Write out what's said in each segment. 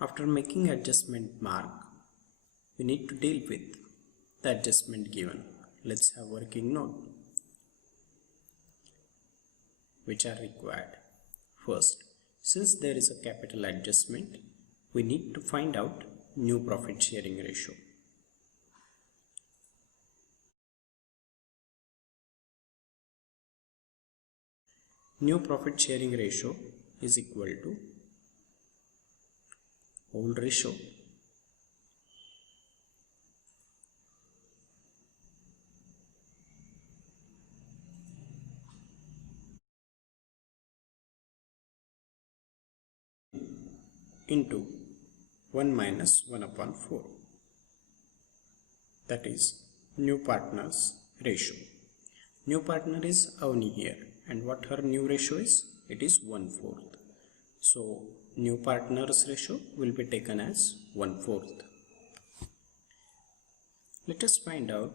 After making adjustment mark, we need to deal with the adjustment given. Let's have working note which are required. First, since there is a capital adjustment, we need to find out new profit sharing ratio. New profit sharing ratio is equal to old ratio into 1 minus 1 upon 4, that is new partners ratio. New partner is Avni here, and what her new ratio is? It is 1/4. So new partners ratio will be taken as 1/4. Let us find out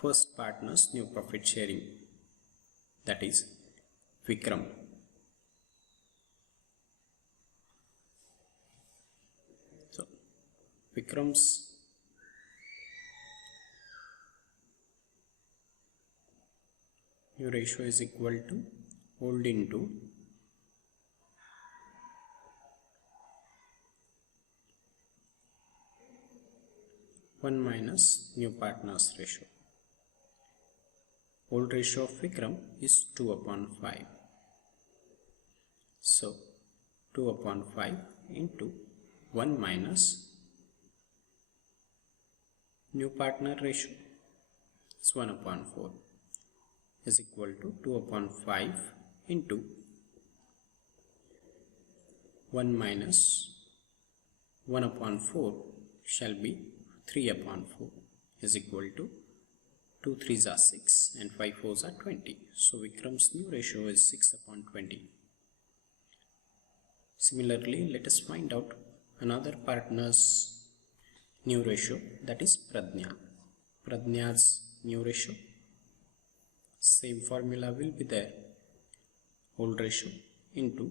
first partner's new profit sharing, that is Vikram. So Vikram's new ratio is equal to old into 1 minus new partners ratio. Old ratio of Vikram is 2 upon 5. So 2 upon 5 into 1 minus new partner ratio is 1 upon 4 is equal to 2 upon 5 into 1 minus 1 upon 4 shall be 3 upon 4 is equal to 2 3s are 6 and 5 4s are 20. So Vikram's new ratio is 6 upon 20. Similarly, let us find out another partner's new ratio, that is Pradnya. Pradnya's new ratio, same formula will be there, old ratio into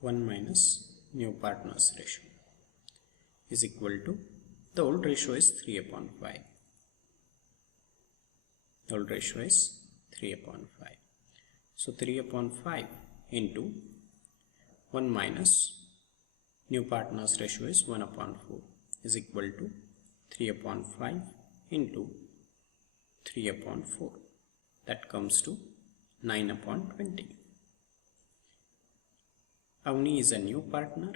1 minus new partners ratio is equal to, the old ratio is 3 upon 5. The old ratio is 3 upon 5. So 3 upon 5 into 1 minus new partners ratio is 1 upon 4 is equal to 3 upon 5 into 3 upon 4. That comes to 9 upon 20. Avni is a new partner.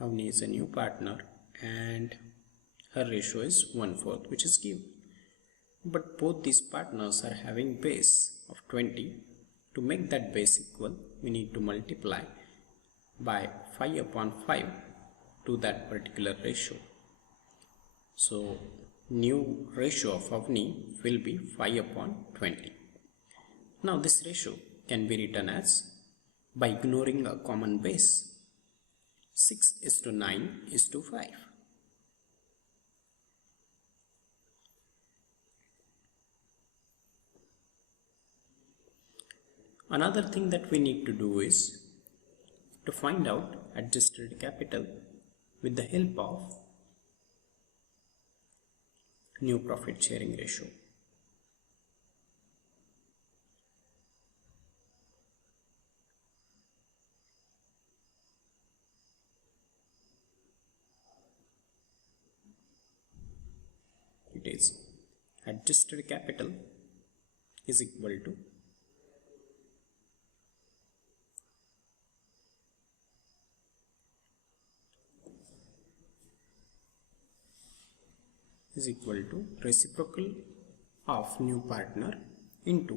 Avni is a new partner and her ratio is 1/4, which is given. But both these partners are having base of 20. To make that base equal, we need to multiply by 5 upon 5 to that particular ratio. So new ratio of Avni will be 5 upon 20. Now this ratio can be written as, by ignoring a common base, 6:9:5. Another thing that we need to do is to find out adjusted capital with the help of new profit sharing ratio. It is adjusted capital is equal to reciprocal of new partner into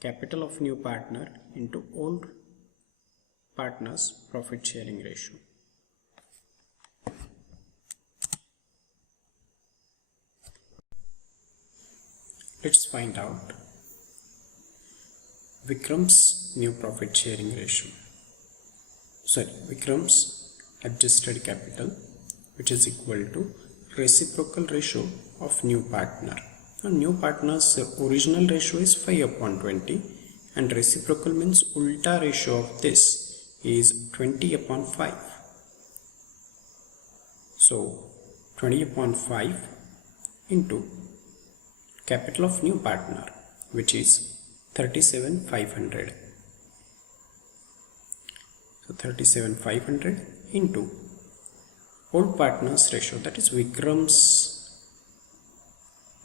capital of new partner into old partner's profit sharing ratio. Let's find out Vikram's new profit sharing ratio. Vikram's adjusted capital, which is equal to reciprocal ratio of new partner. Now new partner's original ratio is 5/20 and reciprocal means ulta ratio of this is 20/5. So 20/5 into capital of new partner, which is 37,500. So 37,500 into old partners ratio, that is Vikram's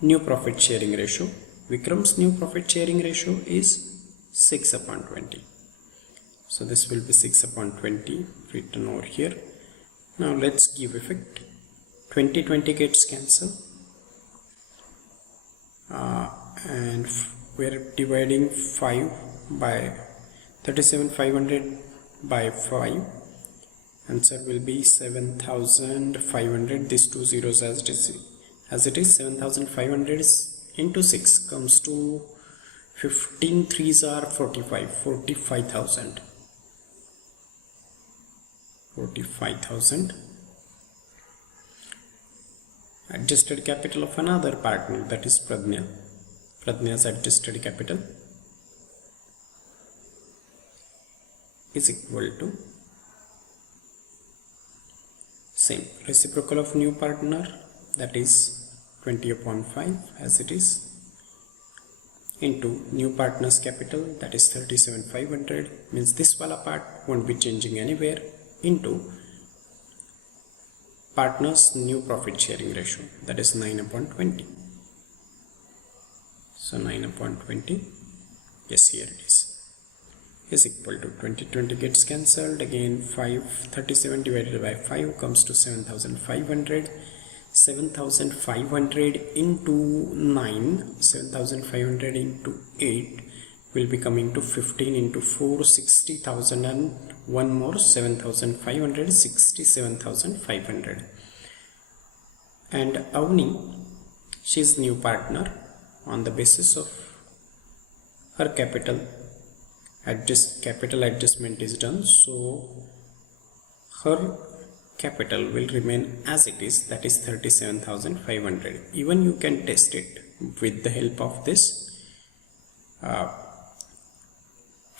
new profit sharing ratio. Vikram's new profit sharing ratio is 6/20. So this will be 6/20 written over here. Now let's give effect. 20 gets cancelled, and we're dividing 5 by 37,500 by 5. Answer will be 7,500. These two zeros as it is 7,500 into 6 comes to 15 threes are 45,000. Adjusted capital of another partner, that is Pradnya's adjusted capital is equal to same reciprocal of new partner, that is 20/5 as it is, into new partner's capital, that is 37,500, means this wala part won't be changing anywhere, into partner's new profit sharing ratio, that is 9/20. So 9/20, yes, here it is equal to 20 gets cancelled, again 537 divided by 5 comes to 7,500. 7,500 into 9, 7,500 into 8 will be coming to 15 into 4, 60,000, and one more 7,500, 67,500. And Avni, she's new partner. On the basis of her capital adjustment is done, so her capital will remain as it is, that is 37,500. Even you can test it with the help of this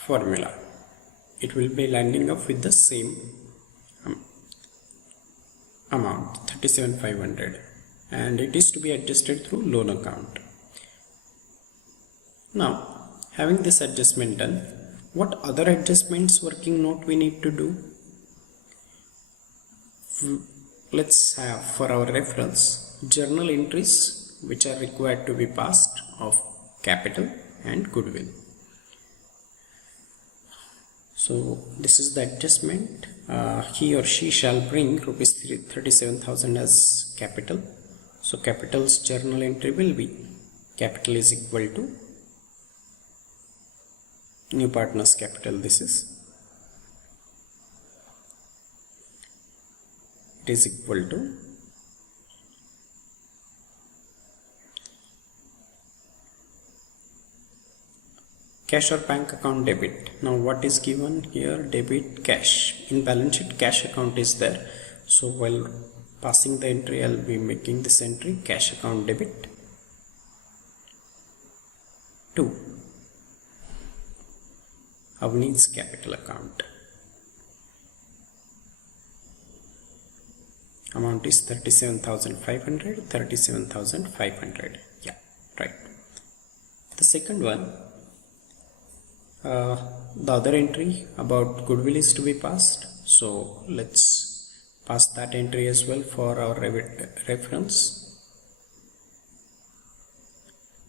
formula. It will be landing up with the same amount, 37,500, and it is to be adjusted through loan account. Now, having this adjustment done, what other adjustments working note we need to do? Let's have for our reference journal entries which are required to be passed of capital and goodwill. So this is the adjustment. He or she shall bring rupees 37,000 as capital. So capital's journal entry will be capital is equal to new partner's capital. This is equal to cash or bank account debit. Now what is given here? Debit cash. In balance sheet cash account is there, so while passing the entry I'll be making this entry cash account debit to Avni's capital account. Amount is 37,500, 37,500. Yeah, right. The second one, the other entry about goodwill is to be passed. So let's pass that entry as well for our reference.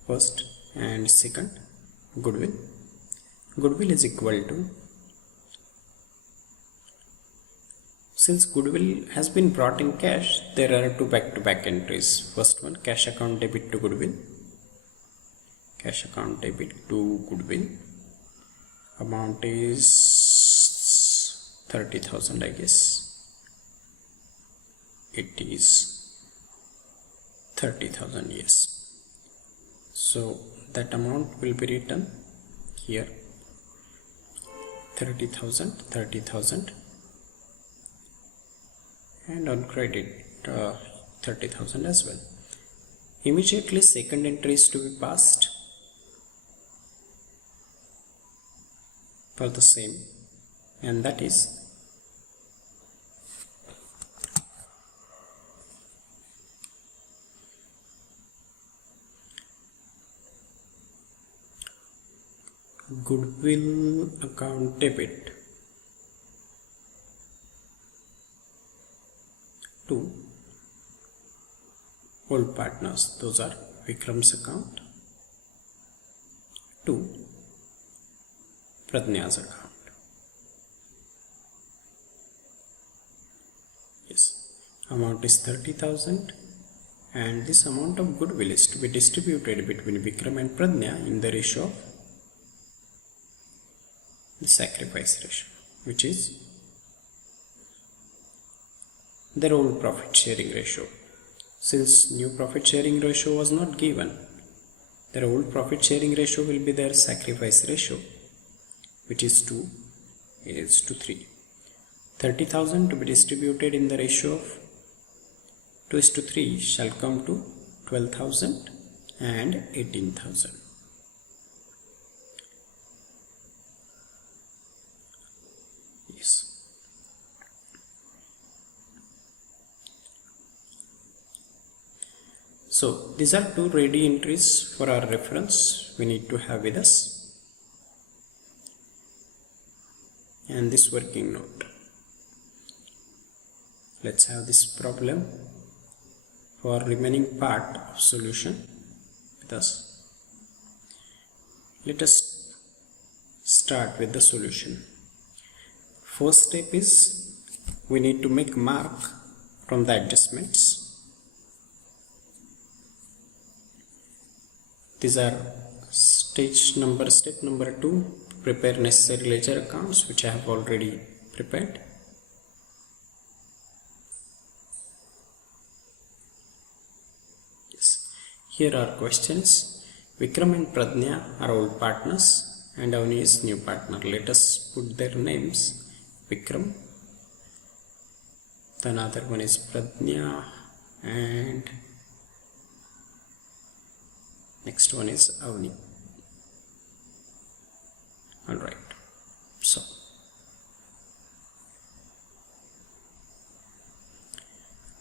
First and second, goodwill. Goodwill is equal to, since goodwill has been brought in cash, there are two back-to-back entries. First one, cash account debit to goodwill. Cash account debit to goodwill. Amount is 30,000, I guess. It is 30,000, yes. So that amount will be written here. 30,000, 30,000 and on credit 30,000 as well. Immediately second entry is to be passed for the same, and that is goodwill account debit to old partners, those are Vikram's account, to Pradnya's account. Yes, amount is 30,000, and this amount of goodwill is to be distributed between Vikram and Pradnya in the ratio of the sacrifice ratio, which is their old profit sharing ratio. Since new profit sharing ratio was not given, their old profit sharing ratio will be their sacrifice ratio, which is 2 is to 3. 30,000 to be distributed in the ratio of 2 is to 3 shall come to 12,000 and 18,000. Yes. So these are two ready entries for our reference we need to have with us, and this working note. Let's have this problem for remaining part of solution with us. Let us start with the solution. First step is we need to make mark from the adjustments. These are step number 2, prepare necessary ledger accounts, which I have already prepared. Yes. Here are questions. Vikram and Pradnya are old partners and Avni is new partner. Let us put their names. Vikram, the another one is Pradnya, and next one is Avni. Alright, so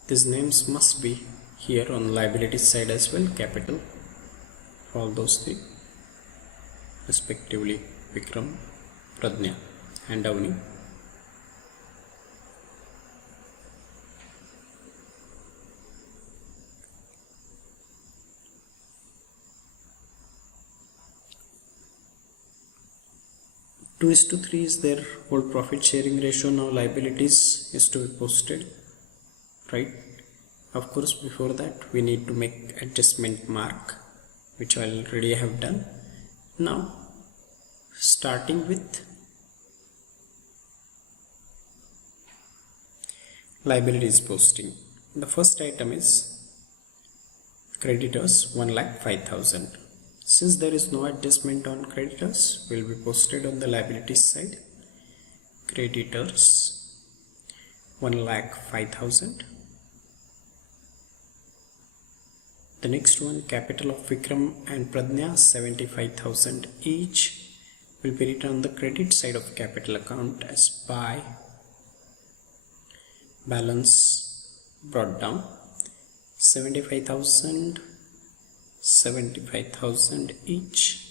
these names must be here on liability side as well, capital for all those three, respectively Vikram, Pradnya and Avni. Two is to 3 is their old profit sharing ratio. Now liabilities is to be posted, right? Of course, before that we need to make adjustment mark, which I already have done. Now starting with liabilities posting, the first item is creditors 1,05,000. Since there is no adjustment on creditors, will be posted on the liabilities side. Creditors 1,05,000. The next one, capital of Vikram and Pradnya 75,000 each, will be written on the credit side of capital account as by balance brought down. 75,000 each.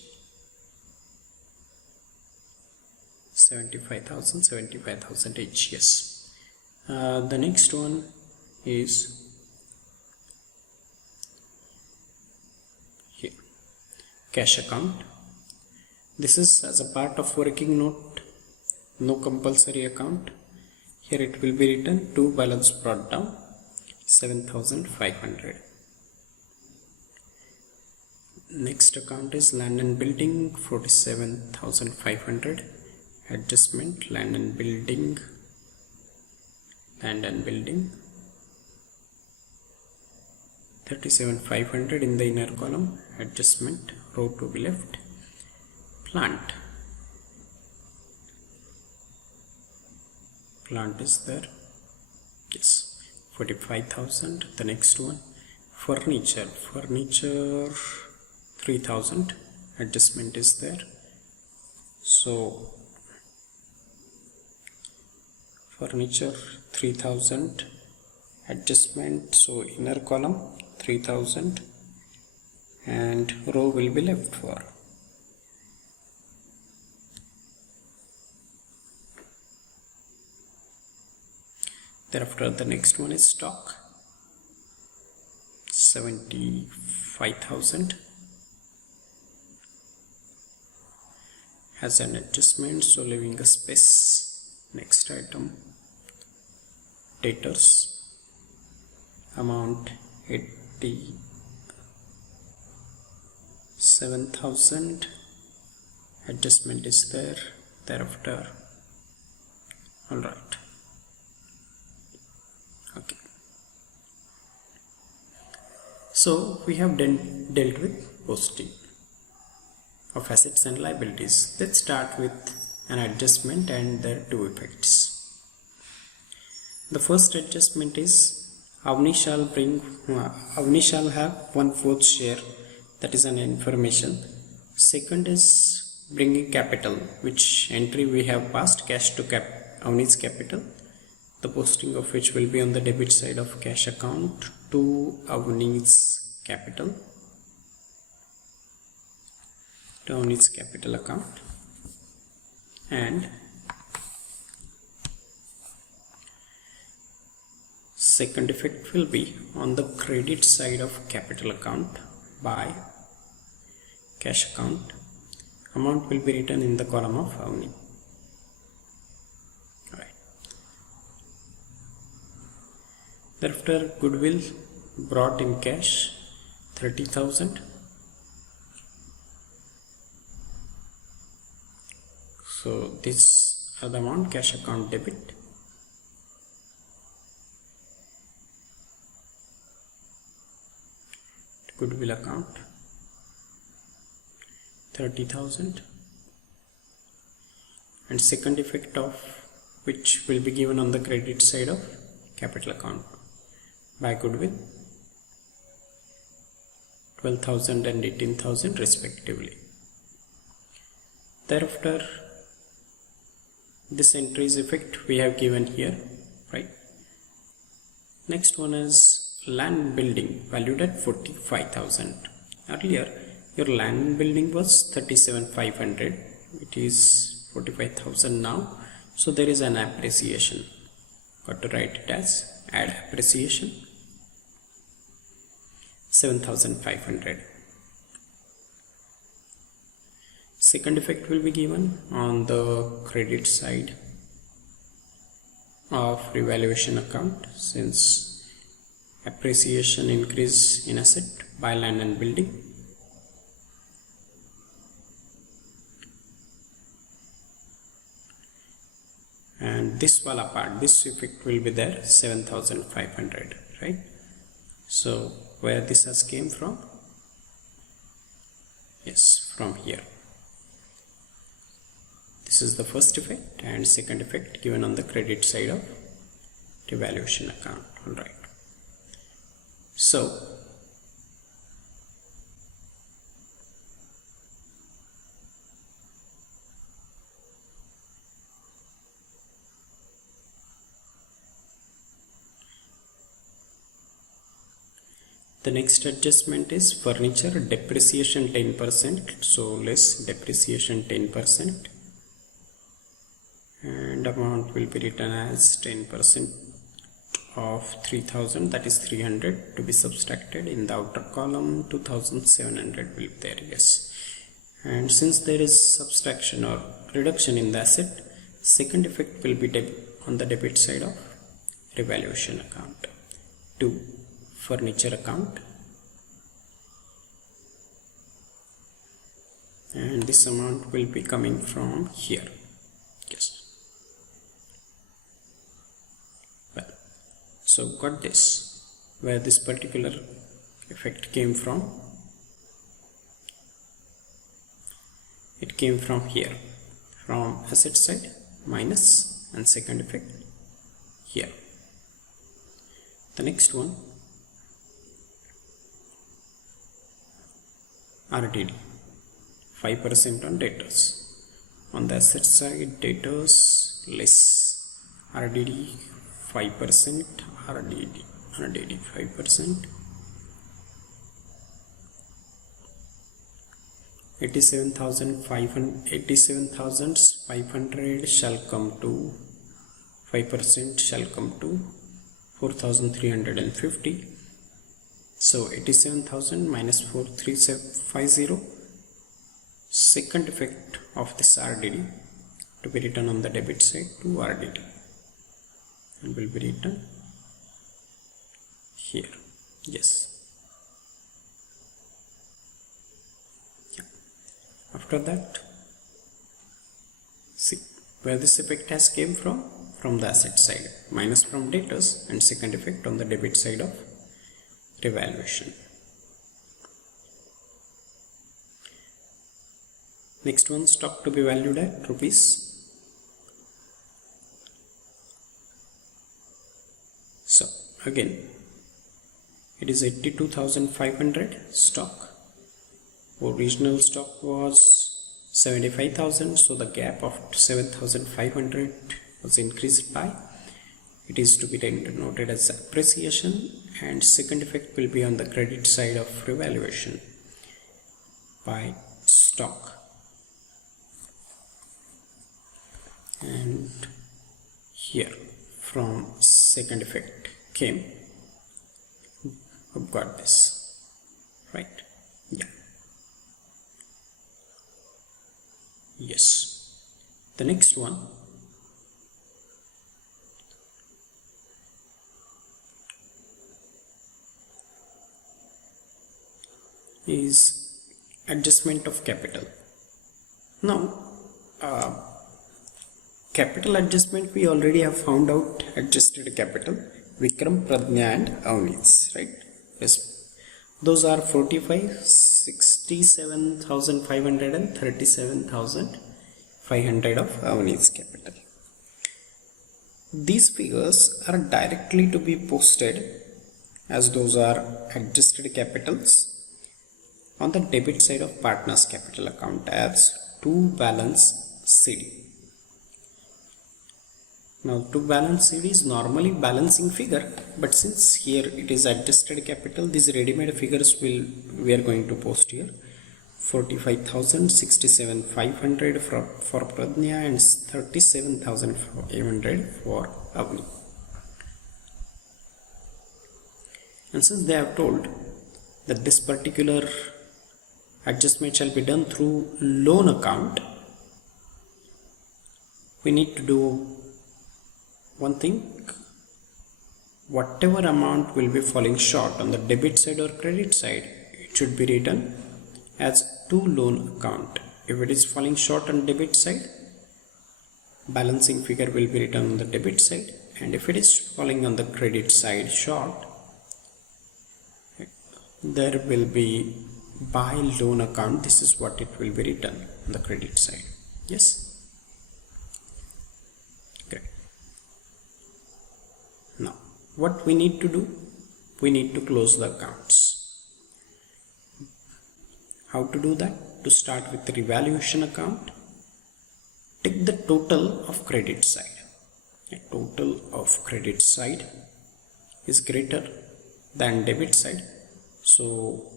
75,000 each. Yes. The next one is here, cash account. This is as a part of working note, no compulsory account. Here it will be written to balance brought down 7,500. Next account is land and building 47,500. Adjustment land and building 37,500 in the inner column. Adjustment row to be left. Plant is there. Yes. 45,000. The next one, furniture 3,000, adjustment is there. So furniture 3,000 adjustment, so inner column 3,000 and row will be left for. Thereafter the next one is stock 75,000 has an adjustment, so leaving a space. Next item, debtors amount 87,000, adjustment is there. Thereafter, all right, okay. So we have dealt with posting of assets and liabilities. Let's start with an adjustment and their two effects. The first adjustment is Avni shall have 1/4 share, that is an information. Second is bringing capital, which entry we have passed, cash to Avni's capital, the posting of which will be on the debit side of cash account to Avni's capital, account. And second effect will be on the credit side of capital account by cash account. Amount will be written in the column of Avni. Right. Thereafter, goodwill brought in cash 30,000. So this are the amount cash account debit. Goodwill account 30,000, and second effect of which will be given on the credit side of capital account by goodwill 12,000 and 18,000 respectively. Thereafter, this entry's effect we have given here, right? Next one is land building valued at 45,000. Earlier your land building was 37,500, it is 45,000 now, so there is an appreciation. Got to write it as add appreciation 7,500. Second effect will be given on the credit side of revaluation account, since appreciation increase in asset by land and building. And this wala part, this effect will be there 7,500, right? So where this has came from? Yes, from here. This is the first effect, and second effect given on the credit side of revaluation account. All right. So the next adjustment is furniture depreciation 10%, so less depreciation 10%, and amount will be written as 10% of 3,000, that is 300 to be subtracted. In the outer column 2,700 will be there, yes. And since there is subtraction or reduction in the asset, second effect will be on the debit side of revaluation account to furniture account, and this amount will be coming from here, yes. So got this, where this particular effect came from. It came from here, from asset side minus, and second effect here. The next one, RDD, 5% on debtors. On the asset side, debtors less RDD 5%, RDD 5%. 87,500 shall come to 5% shall come to 4,350. So 87,000 minus 4,350. Second effect of this RDD to be written on the debit side to RDD and will be written here. Yes. After that, see where this effect has came from the asset side, minus from debtors, and second effect on the debit side of revaluation. Next one, stock to be valued at rupees. So again, it is 82,500 stock. Original stock was 75,000, so the gap of 7,500 was increased by. It is to be noted as appreciation, and second effect will be on the credit side of revaluation by stock. And here from second effect came, I've got this, right? Yeah. Yes. The next one, is adjustment of capital. Now capital adjustment we already have found out. Adjusted capital, Vikram, Pradnya and Avnee's, right? Yes, those are 45, 67,500 and 37,500 of Avnee's capital. These figures are directly to be posted, as those are adjusted capitals, on the debit side of partners capital account as to balance CD. Now to balance CD is normally balancing figure, but since here it is adjusted capital, these ready-made figures we are going to post here. 45,000, 67,500 for Pradnya and 37,500 for Avni. And since they have told that this particular adjustment shall be done through loan account, we need to do one thing. Whatever amount will be falling short on the debit side or credit side, it should be written as to loan account. If it is falling short on debit side, balancing figure will be written on the debit side, and if it is falling on the credit side short, there will be by loan account. This is what it will be written on the credit side. Yes. Now what we need to do, we need to close the accounts. How to do that? To start with the revaluation account, take the total of credit side. A total of credit side is greater than debit side, so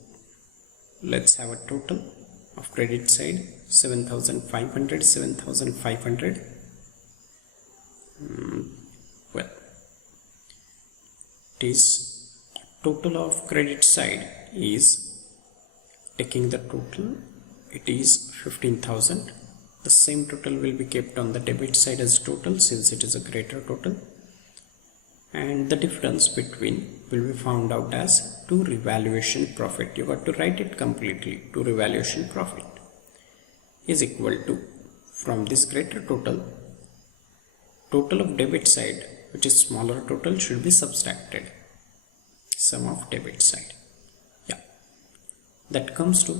let's have a total of credit side 7,500, 7,500. Well, it is total of credit side is, taking the total, it is 15,000. The same total will be kept on the debit side as total, since it is a greater total, and the difference between will be found out as to revaluation profit. You got to write it completely. To revaluation profit is equal to, from this greater total, total of debit side, which is smaller total, should be subtracted, sum of debit side. Yeah, that comes to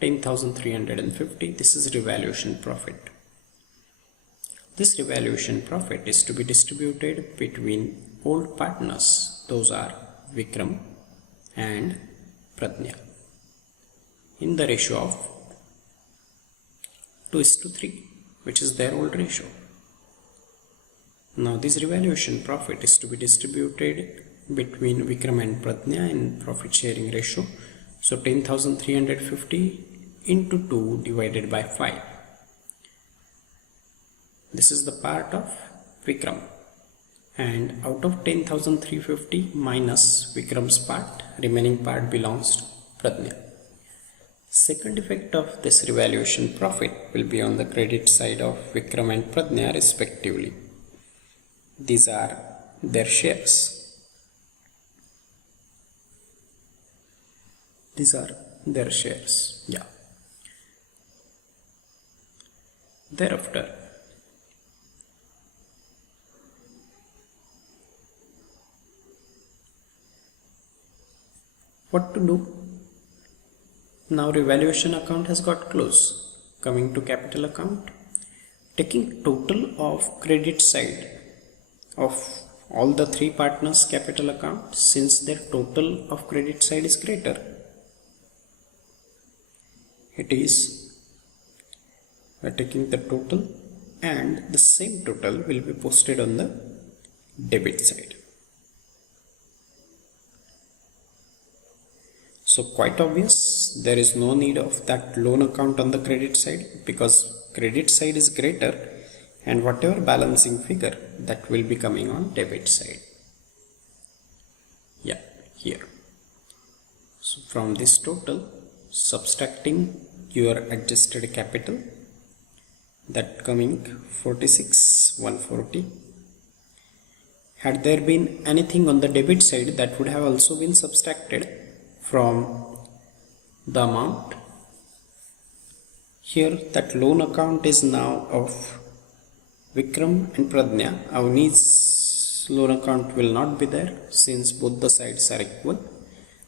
10,350. This is revaluation profit. This revaluation profit is to be distributed between old partners Those are Vikram and Pradnya in the ratio of 2:3, which is their old ratio. Now this revaluation profit is to be distributed between Vikram and Pradnya in profit sharing ratio. So 10,350 into 2 divided by 5. This is the part of Vikram, and out of 10,350 minus Vikram's part, remaining part belongs to Pradnya. Second effect of this revaluation profit will be on the credit side of Vikram and Pradnya respectively. These are their shares. These are their shares. Yeah. Thereafter, what to do? Now revaluation account has got closed. Coming to capital account, taking total of credit side of all the three partners capital account, since their total of credit side is greater, it is we are taking the total, and the same total will be posted on the debit side. So quite obvious, there is no need of that loan account on the credit side, because credit side is greater, and whatever balancing figure that will be coming on debit side. Yeah, here. So from this total, subtracting your adjusted capital, that coming 46,140. Had there been anything on the debit side, that would have also been subtracted from the amount. Here that loan account is now of Vikram and Pradnya. Avni's loan account will not be there since both the sides are equal.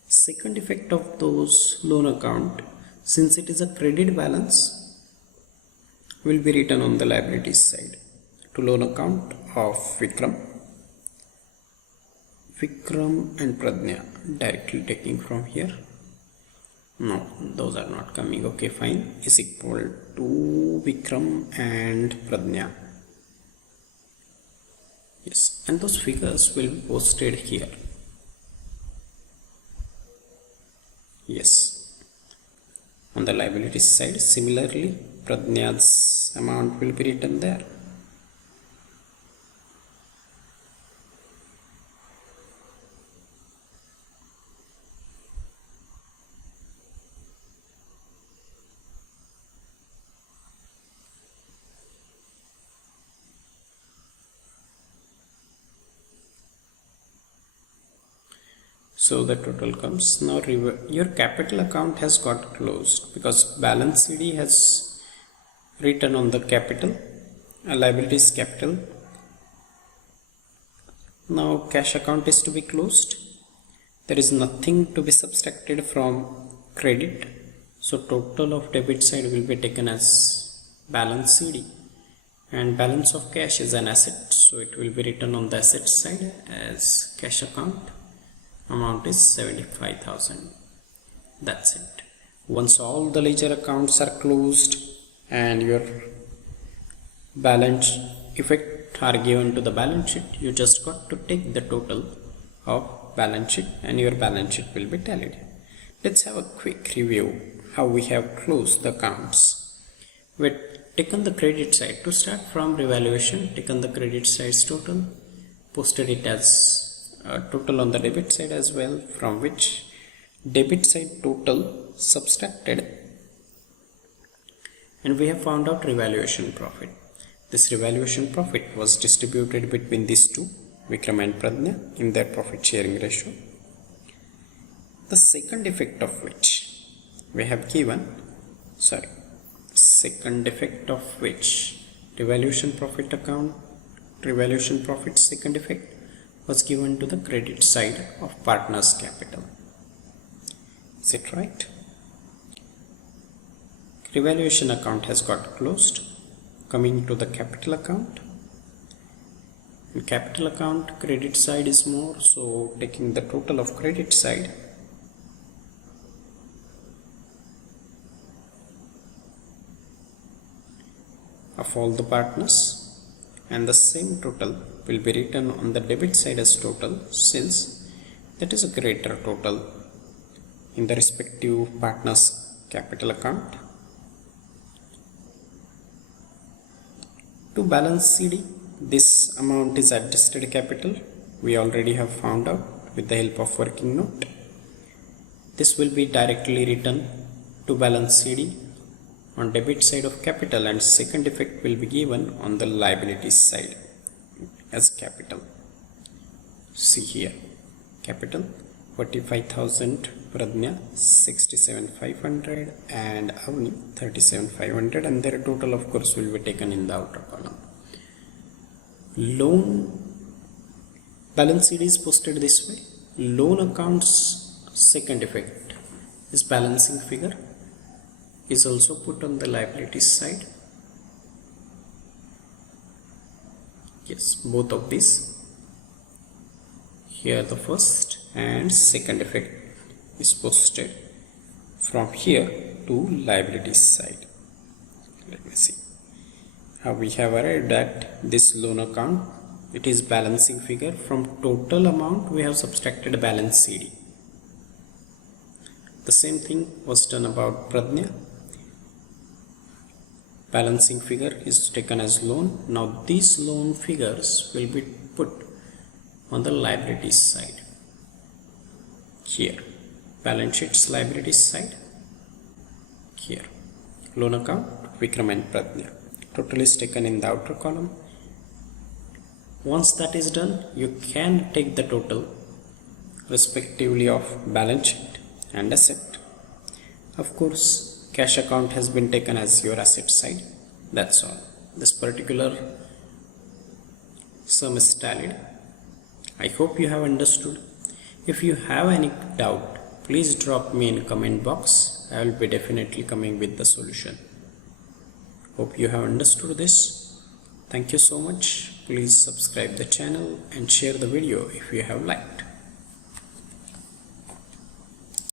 Second effect of those loan account, since it is a credit balance, will be written on the liabilities side to loan account of Vikram and Pradnya, directly taking from here. No, those are not coming. Okay, fine. Is equal to Vikram and Pradnya. Yes, and those figures will be posted here. Yes, on the liabilities side. Similarly, Pradnya's amount will be written there. So the total comes. Now your capital account has got closed because balance CD has written on the capital, liabilities capital. Now cash account is to be closed. There is nothing to be subtracted from credit. So total of debit side will be taken as balance CD, and balance of cash is an asset. So it will be written on the asset side as cash account. Amount is 75,000. That's it. Once all the ledger accounts are closed and your balance effect are given to the balance sheet, you just got to take the total of balance sheet and your balance sheet will be tallied. Let's have a quick review how we have closed the accounts. We've taken the credit side. To start from revaluation, taken the credit side's total, posted it as total on the debit side as well, from which debit side total subtracted, and we have found out revaluation profit. This revaluation profit was distributed between these two, Vikram and Pradnya, in their profit sharing ratio. The second effect of which we have given, second effect of which revaluation profit account, revaluation profit second effect was given to the credit side of partners capital. Is it right? Revaluation account has got closed. Coming to the capital account, In capital account, credit side is more, so taking the total of credit side, of all the partners, and the same total will be written on the debit side as total, since that is a greater total in the respective partners capital account. To balance CD, this amount is adjusted capital. We already have found out with the help of working note. This will be directly written to balance CD on debit side of capital, and second effect will be given on the liabilities side as capital. See here, capital 45,000, Pradnya 67,500 and Avni 37,500, and their total of course will be taken in the outer column. Loan balance sheet is posted this way. Loan accounts second effect is balancing figure is also put on the liabilities side. Yes, both of these. Here the first and second effect is posted from here to liabilities side. Let me see how we have arrived at this loan account. It is balancing figure. From total amount we have subtracted balance CD. The same thing was done about Pradnya. Balancing figure is taken as loan. Now these loan figures will be put on the liabilities side. Here balance sheet's liabilities side. Here loan account Vikram and Pradnya. Total is taken in the outer column. Once that is done, you can take the total respectively of balance sheet and asset. Of course, cash account has been taken as your asset side. That's all. This particular sum is tallied. I hope you have understood. If you have any doubt, please drop me in comment box. I will be definitely coming with the solution. Hope you have understood this. Thank you so much. Please subscribe the channel and share the video if you have liked.